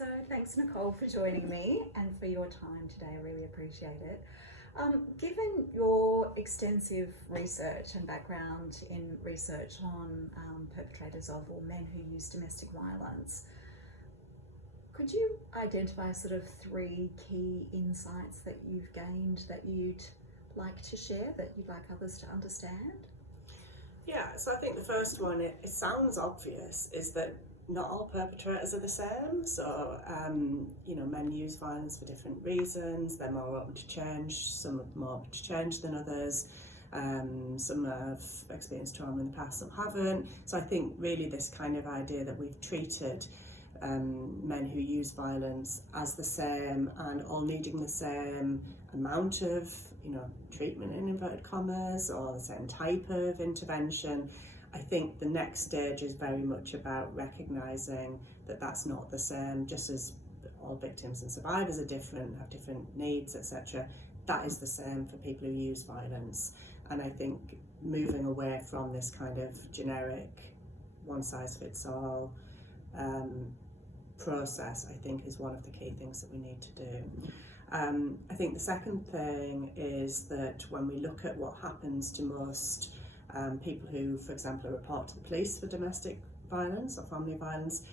So thanks, Nicole, for joining me and for your time today. I really appreciate it. Given your extensive research and background in research on perpetrators of or men who use domestic violence, could you identify sort of 3 key insights that you've gained that you'd like to share, that you'd like others to understand? Yeah, so I think the first one, it sounds obvious, is that not all perpetrators are the same. So, men use violence for different reasons. They're more open to change. Some are more open to change than others. Some have experienced trauma in the past, some haven't. So I think really this kind of idea that we've treated men who use violence as the same and all needing the same amount of, treatment in inverted commas or the same type of intervention. I think the next stage is very much about recognising that that's not the same, just as all victims and survivors are different, have different needs, etc. That is the same for people who use violence. And I think moving away from this kind of generic one-size-fits-all process, I think, is one of the key things that we need to do. I think the second thing is that when we look at what happens to most people who, for example, report to the police for domestic violence or family violence,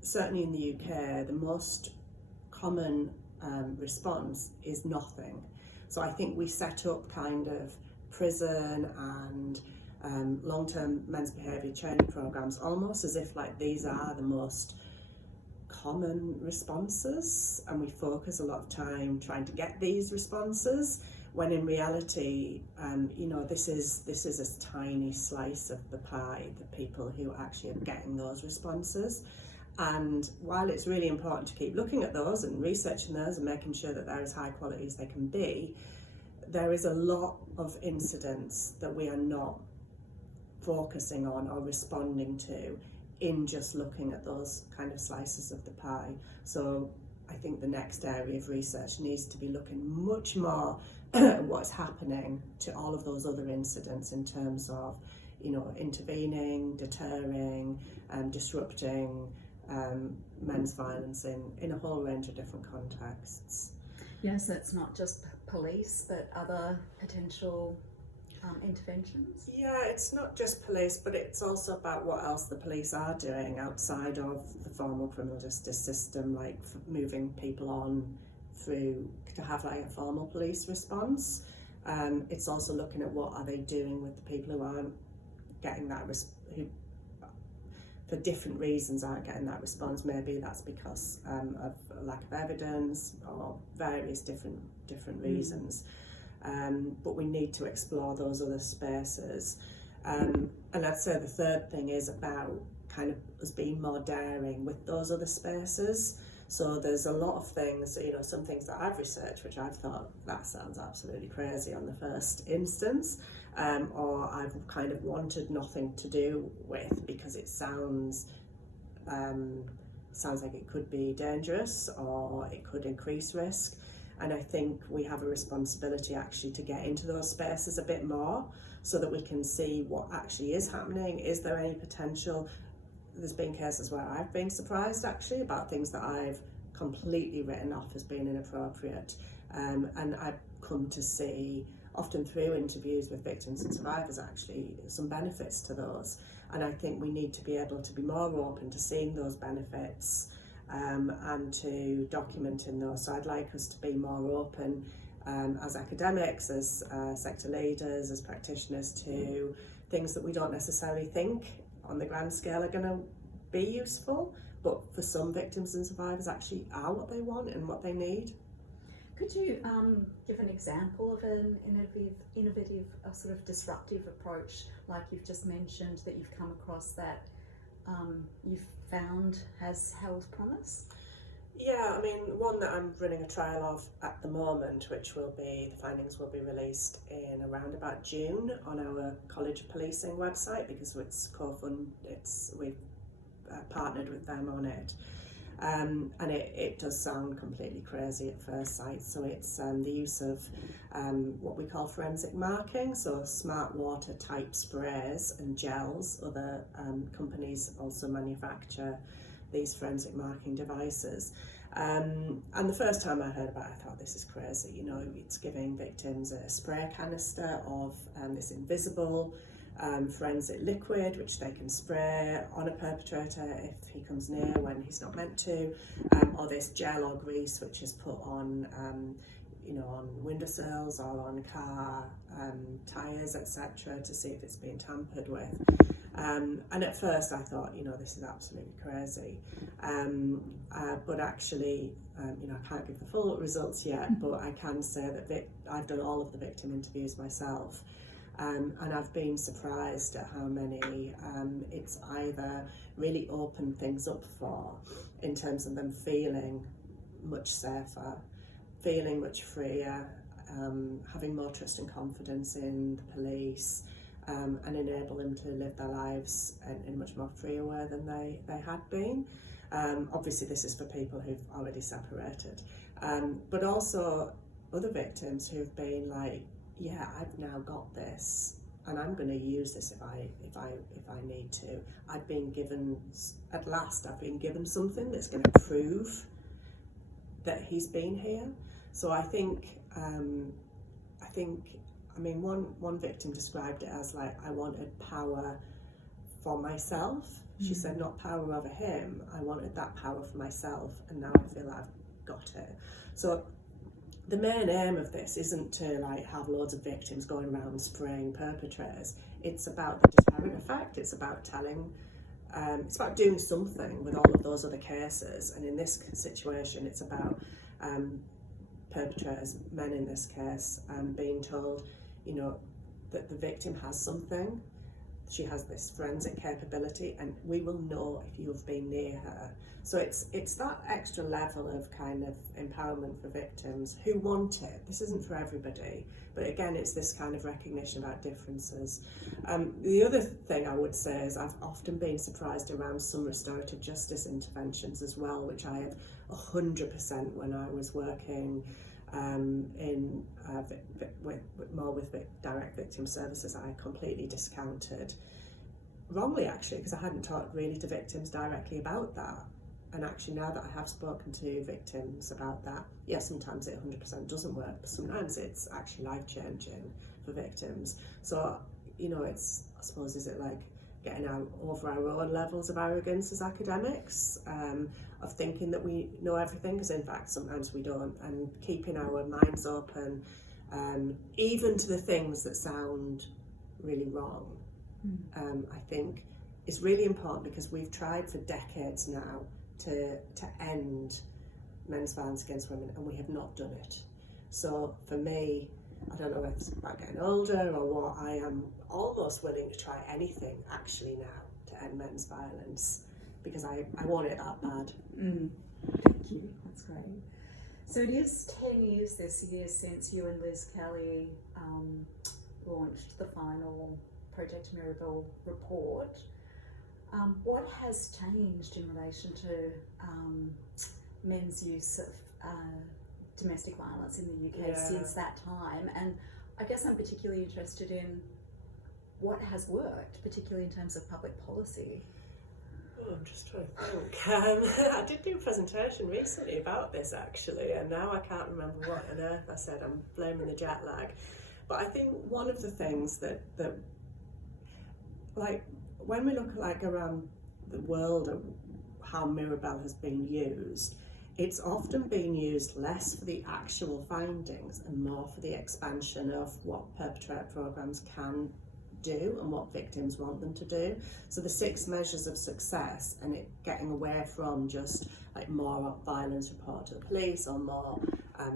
certainly in the UK, the most common response is nothing. So I think we set up kind of prison and long-term men's behaviour change programs almost as if like these are the most common responses, and we focus a lot of time trying to get these responses, when in reality, this is a tiny slice of the pie, the people who actually are getting those responses. And while it's really important to keep looking at those and researching those and making sure that they're as high quality as they can be, there is a lot of incidents that we are not focusing on or responding to in just looking at those kind of slices of the pie. So I think the next area of research needs to be looking much more at what's happening to all of those other incidents in terms of, intervening, deterring, disrupting men's violence in a whole range of different contexts. Yes, it's not just police, but other potential interventions? Yeah, it's not just police, but it's also about what else the police are doing outside of the formal criminal justice system, like moving people on through to have like a formal police response. It's also looking at what are they doing with the people who aren't getting that, who for different reasons aren't getting that response. Maybe that's because of a lack of evidence or various different reasons. But we need to explore those other spaces. And I'd say the third thing is about kind of us being more daring with those other spaces. So there's a lot of things, some things that I've researched which I've thought that sounds absolutely crazy on the first instance, or I've kind of wanted nothing to do with because it sounds like it could be dangerous or it could increase risk. And I think we have a responsibility actually to get into those spaces a bit more so that we can see what actually is happening. Is there any potential? There's been cases where I've been surprised actually about things that I've completely written off as being inappropriate. And I've come to see, often through interviews with victims and survivors, actually some benefits to those. And I think we need to be able to be more open to seeing those benefits and to documenting those. So I'd like us to be more open as academics, as sector leaders, as practitioners, to things that we don't necessarily think on the grand scale are going to be useful, but for some victims and survivors actually are what they want and what they need. Could you give an example of an innovative, sort of disruptive approach, like you've just mentioned, that you've come across that you've found has held promise? Yeah, I mean, one that I'm running a trial of at the moment, which the findings will be released in around about June on our College of Policing website, because we've partnered with them on it. And it does sound completely crazy at first sight. So it's the use of what we call forensic marking, so smart water type sprays and gels. Other companies also manufacture these forensic marking devices. And the first time I heard about it, I thought, this is crazy. You know, it's giving victims a spray canister of this invisible forensic liquid, which they can spray on a perpetrator if he comes near when he's not meant to, or this gel or grease which is put on, on windowsills or on car tyres, etc., to see if it's been tampered with. And at first I thought, this is absolutely crazy. But actually, I can't give the full results yet, but I can say that I've done all of the victim interviews myself. And I've been surprised at how many it's either really opened things up for, in terms of them feeling much safer, feeling much freer, having more trust and confidence in the police, and enable them to live their lives in a much more freer way than they had been. Obviously this is for people who've already separated, but also other victims who've been like, yeah, I've now got this, and I'm going to use this if I need to. I've been given something that's going to prove that he's been here. So I think one victim described it as like, I wanted power for myself. She said, not power over him. I wanted that power for myself, and now I feel I've got it. So the main aim of this isn't to have loads of victims going around spraying perpetrators. It's about the deterrent effect. It's about it's about doing something with all of those other cases. And in this situation, it's about perpetrators, men in this case, being told, that the victim has something. She has this forensic capability, and we will know if you've been near her. So it's that extra level of kind of empowerment for victims who want it. This isn't for everybody, but again, it's this kind of recognition about differences. The other thing I would say is I've often been surprised around some restorative justice interventions as well, which I have 100% when I was working with direct victim services. I completely discounted, wrongly actually, because I hadn't talked really to victims directly about that. And actually, now that I have spoken to victims about that, yeah, sometimes it 100% doesn't work, but sometimes it's actually life-changing for victims. So, it's, I suppose, is it like getting over our own levels of arrogance as academics, of thinking that we know everything, because in fact sometimes we don't, and keeping our minds open, even to the things that sound really wrong. I think is really important, because we've tried for decades now to end men's violence against women, and we have not done it. So for me, I don't know if it's about getting older or what, I am almost willing to try anything actually now to end men's violence, because I want it that bad. Thank you, that's great. So it is 10 years this year since you and Liz Kelly launched the final Project Mirabal report. What has changed in relation to men's use of domestic violence in the UK since that time? And I guess I'm particularly interested in what has worked, particularly in terms of public policy. Oh, I'm just trying to think. I did do a presentation recently about this actually, and now I can't remember what on earth I said. I'm blaming the jet lag. But I think one of the things that like, when we look at around the world at how Mirabal has been used, it's often been used less for the actual findings and more for the expansion of what perpetrator programs can do and what victims want them to do. So the 6 measures of success, and it getting away from just more violence report to the police or more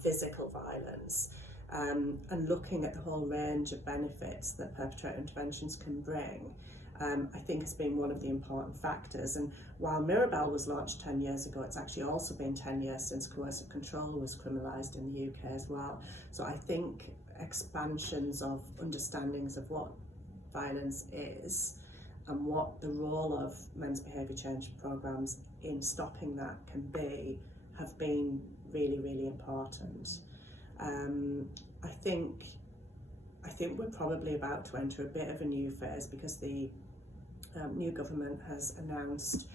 physical violence, and looking at the whole range of benefits that perpetrator interventions can bring, I think has been one of the important factors. And while Mirabal was launched 10 years ago, it's actually also been 10 years since coercive control was criminalised in the UK as well. So I think expansions of understandings of what violence is and what the role of men's behaviour change programmes in stopping that can be have been really, really important. I think we're probably about to enter a bit of a new phase, because the new government has announced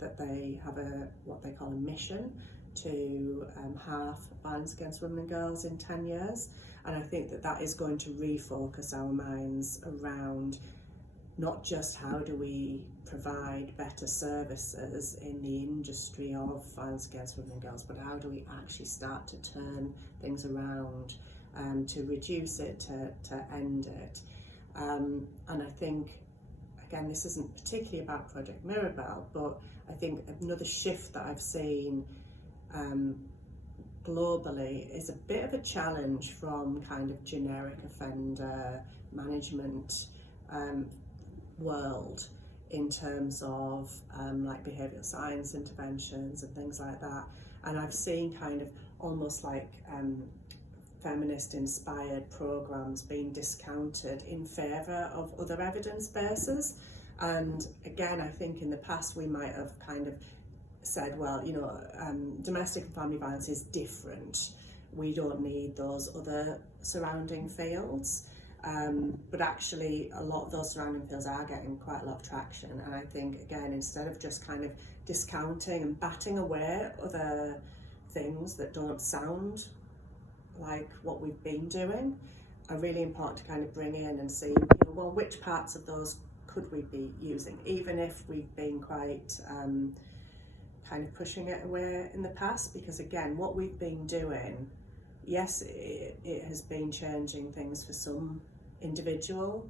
that they have what they call a mission to halve violence against women and girls in 10 years. And I think that is going to refocus our minds around not just how do we provide better services in the industry of violence against women and girls, but how do we actually start to turn things around, to reduce it, to end it. And I think, again, this isn't particularly about Project Mirabal, but I think another shift that I've seen globally is a bit of a challenge from kind of generic offender management world in terms of like behavioural science interventions and things like that. And I've seen kind of almost like feminist inspired programs being discounted in favour of other evidence bases. And again, I think in the past we might have kind of said, well, you know, domestic and family violence is different. We don't need those other surrounding fields. But actually a lot of those surrounding fields are getting quite a lot of traction. And I think, again, instead of just kind of discounting and batting away other things that don't sound like what we've been doing, are really important to kind of bring in and see, you know, well, which parts of those could we be using, even if we've been quite kind of pushing it away in the past. Because again, what we've been doing, yes, it has been changing things for some individual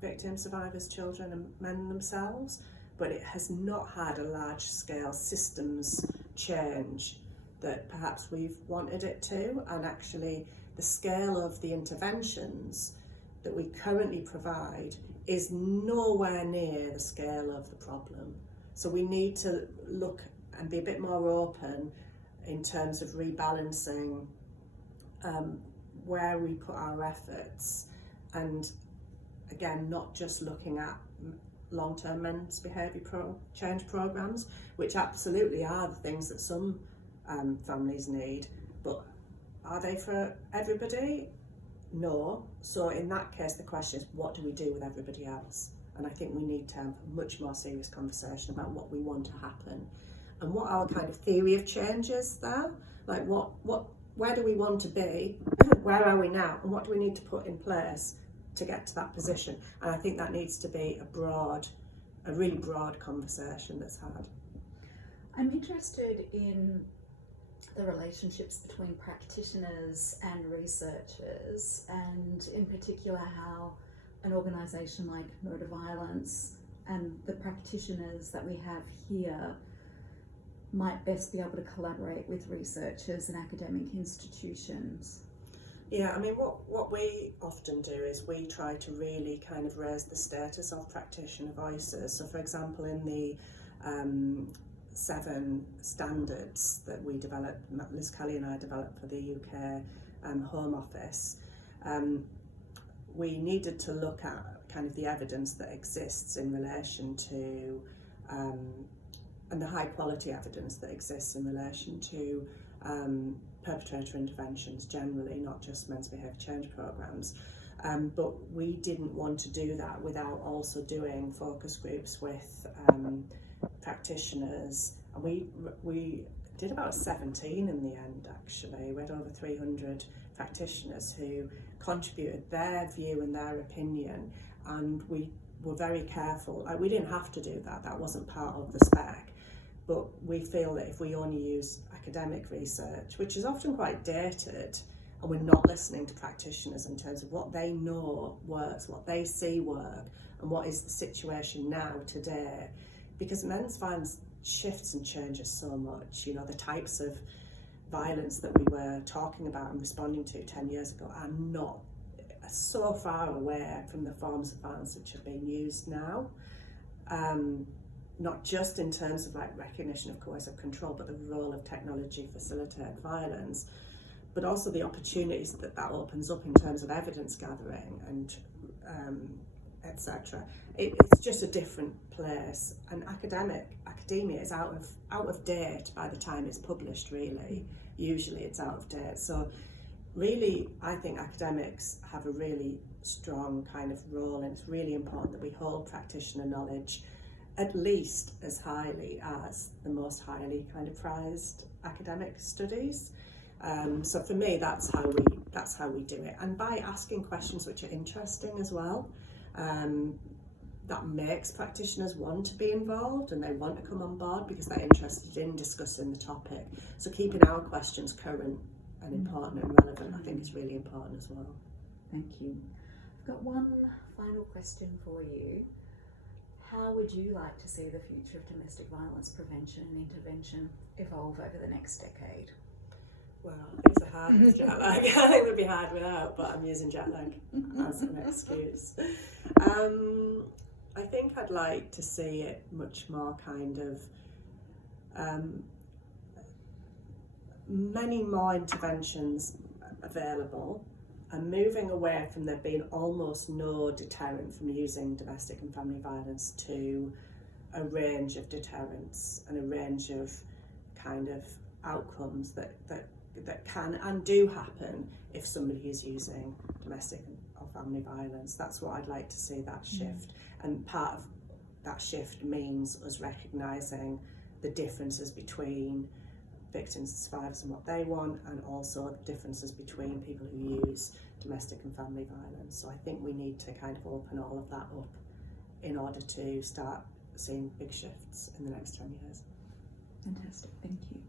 victims, survivors, children and men themselves, but it has not had a large scale systems change that perhaps we've wanted it to. And actually the scale of the interventions that we currently provide is nowhere near the scale of the problem. So we need to look and be a bit more open in terms of rebalancing where we put our efforts, and again, not just looking at long-term men's behaviour change programs, which absolutely are the things that some families need, but are they for everybody? No. So in that case, the question is, what do we do with everybody else? And I think we need to have a much more serious conversation about what we want to happen and what our kind of theory of change is there. Like where do we want to be? Where are we now? And what do we need to put in place to get to that position? And I think that needs to be a really broad conversation that's had. I'm interested in the relationships between practitioners and researchers, and in particular how an organisation like Murder Violence and the practitioners that we have here might best be able to collaborate with researchers and academic institutions. Yeah, I mean, what we often do is we try to really kind of raise the status of practitioner voices. So, for example, in the 7 standards that we developed, Liz Kelly and I developed for the UK Home Office, we needed to look at kind of the evidence that exists in relation to and the high quality evidence that exists in relation to perpetrator interventions generally, not just men's behaviour change programmes. But we didn't want to do that without also doing focus groups with practitioners. And we did about 17 in the end, actually. We had over 300 practitioners who contributed their view and their opinion, and we were very careful. Like, we didn't have to do that, that wasn't part of the spec. But we feel that if we only use academic research, which is often quite dated, and we're not listening to practitioners in terms of what they know works, what they see work, and what is the situation now, today, because men's violence shifts and changes so much. You know, the types of violence that we were talking about and responding to 10 years ago are not so far away from the forms of violence which are being used now. Not just in terms of like recognition of coercive control, but the role of technology facilitated violence, but also the opportunities that opens up in terms of evidence gathering and etc. It's just a different place, and academia is out of date by the time it's published. Really, usually it's out of date. So really, I think academics have a really strong kind of role, and it's really important that we hold practitioner knowledge at least as highly as the most highly kind of prized academic studies. So for me, that's how we do it, and by asking questions which are interesting as well. That makes practitioners want to be involved and they want to come on board because they're interested in discussing the topic. So keeping our questions current and important and relevant, I think, is really important as well. Thank you. I've got one final question for you. How would you like to see the future of domestic violence prevention and intervention evolve over the next decade? Well, it's a hard jet lag. I think it would be hard without, but I'm using jet lag as an excuse. I think I'd like to see it much more kind of many more interventions available, and moving away from there being almost no deterrent from using domestic and family violence to a range of deterrents and a range of kind of outcomes that can and do happen if somebody is using domestic or family violence. That's what I'd like to see, that shift. And part of that shift means us recognising the differences between victims and survivors and what they want, and also the differences between people who use domestic and family violence. So I think we need to kind of open all of that up in order to start seeing big shifts in the next 10 years. Fantastic, thank you.